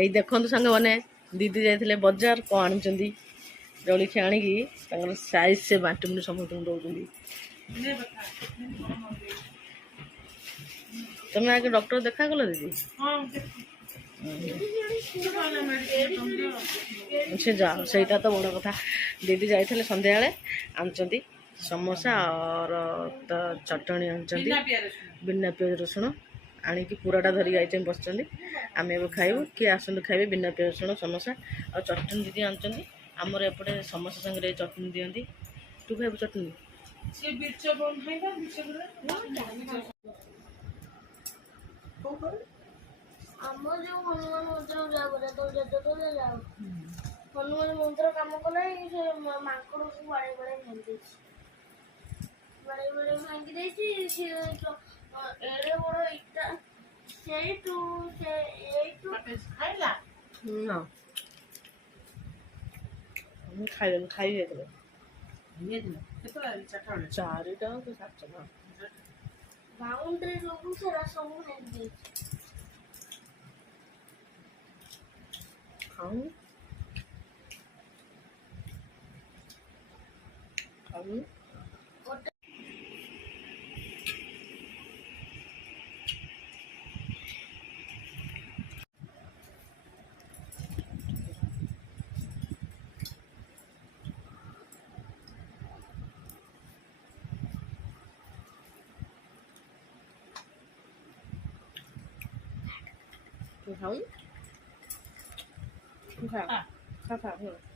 ଏଇ ଦେଖନ୍ତୁ ସାଙ୍ଗମାନେ ଦିଦି ଯାଇଥିଲେ ବଜାର କ'ଣ ଆଣୁଛନ୍ତି ଜଳଖିଆ ଆଣିକି ତାଙ୍କର ସାଇଜ୍ ସେ ବାଣ୍ଟି ବୁଣ୍ଟି ସମସ୍ତଙ୍କୁ ଦେଉଛନ୍ତି। ତମେ ଆଗେ ଡକ୍ଟର ଦେଖା କଲ ଦିଦି? ସେ ଯାଅ ସେଇଟା ତ ବଡ଼ କଥା। ଦିଦି ଯାଇଥିଲେ ସନ୍ଧ୍ୟାବେଳେ ଆଣିଛନ୍ତି ସମୋସା और ଚଟଣି ଆଣିଛନ୍ତି ବିନା ପିଆଜ ରସୁଣ ଆଣିକି ପୁରାଟା ଧରିକି ଆଇଛନ୍ତି ବସିଛନ୍ତି। ଆମେ ଏବେ ଖାଇବୁ, କିଏ ଆସନ୍ତୁ ଖାଇବେ ବିନା ପିଆଜ ରସୁଣ ସମୋସା ଆଉ ଚଟଣି ଦିଦି ଆଣିଛନ୍ତି। ଆମର ଏପଟେ ସମୋସା ସାଙ୍ଗରେ ଚଟଣି ଦିଅନ୍ତି। ତୁ ଖାଇବୁ ଚଟଣି? ଆମର ଯୋଉ ହନୁମାନ ମନ୍ଦିର ଯାଉ ଯାଉ ହନୁମାନ ମନ୍ଦିର କାମ କଲେ ସେ ମାଙ୍କଡକୁ ବାଡେଇ ଭାଙ୍ଗି ଦେଇଛି ସିଏ ଏଡେ ବଡ ଇଟା ସେଇଠୁ ଖାଇଲା ନା ଖାଇଲେନି ଖାଇ ଯାଇଥିଲେ ଚାରିଟା ବାଉଣ୍ଡ୍ରି ଯୋଗୁ ସେରା ସବୁ ଭାଙ୍ଗି ଦେଇଛି। ଖାଉନି Không. Không khả. Khả khả.